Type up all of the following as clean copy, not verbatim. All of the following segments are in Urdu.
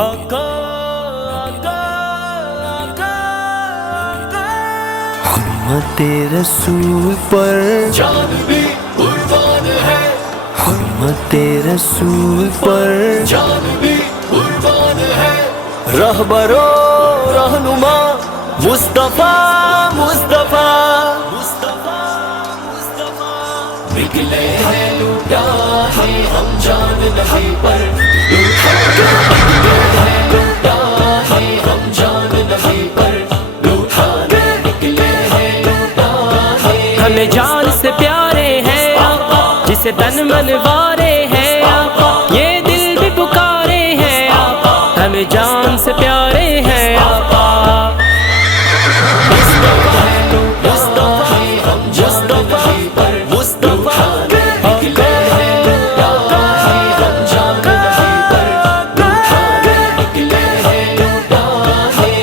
آقا آقا آقا آقا حرمت رسول پر جان بھی قربان ہے، حرمت رسول پر جان بھی قربان ہے۔ رہبر و رہنما مصطفیٰ مصطفیٰ نکلے ہیں لوٹا ہے ہم جان نہیں پر، لوٹا ہے ہم جان نہیں پر، لوٹا نکلے ہیں لوٹا ہے۔ ہمیں جان سے پیارے ہیں آقا، جسے تن من وارے ہیں آقا، یہ دل بھی پکارے ہیں آقا، ہمیں جان سے پیارے ہیں آقا۔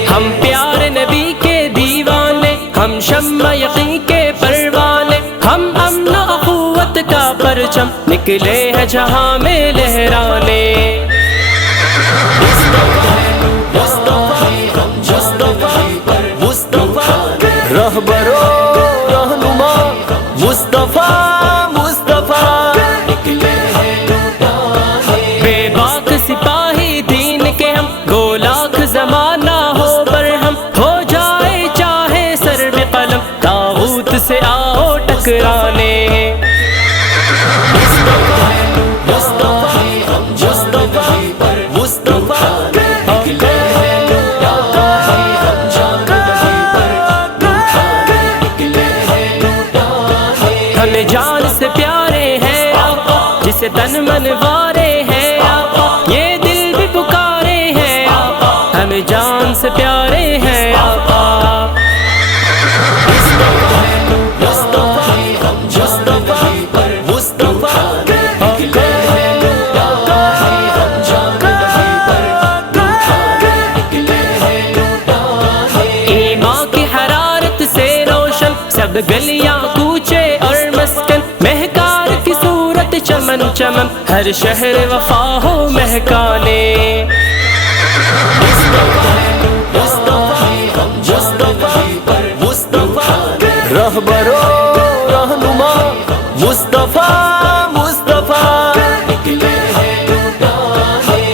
ہم پیارے نبی کے دیوانے، ہم شمع یقین کے پروانے، ہم امن و اخوت کا پرچم نکلے ہیں جہاں میں لہرانے۔ رہبر و رہنما مصطفیٰ مصطفیٰ بے باک سپاہی دین کے ہم، گو لاکھ زمانہ ہو برہم، ہو جائے چاہے سر بے قلم، طاغوت سے آؤ ٹکرانے۔ ہمیں جان سے پیارے ہیں آقا، جسے تن من وارے ہیں آقا، یہ دل بھی پکارے ہیں آقا، ہمیں جان سے پیارے ہیں آقا۔ ایمان کی حرارت سے روشن سب گلیاں کوچے اور مسکن، مہکار کی صورت چمن چمن، ہر شہر وفا ہو مہکانے۔ رہبر و رہنما مصطفیٰ مصطفیٰ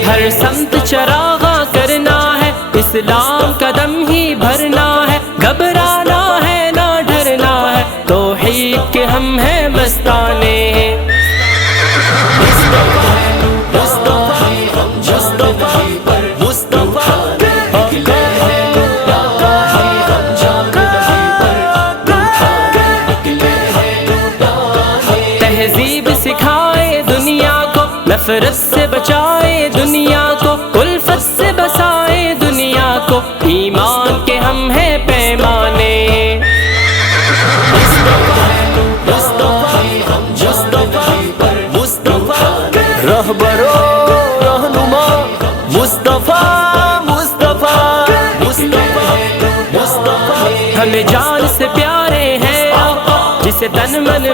ہر سمت چراغاں کرنا ہے، اسلام قدم ہی بھرنا ہے، گھبرانا ہے نہ ڈرنا ہے، توحید کے ہم ہیں مستانے۔ تہذیب سکھائے دنیا کو، نفرت سے بچائے دنیا کو، الفت سے بسائے دنیا کو، ایمان کے ہم ہیں پیمانے۔ رہبر و رہنما مصطفیٰ مصطفیٰ ہمیں جان سے پیارے ہیں آقا، جسے تن من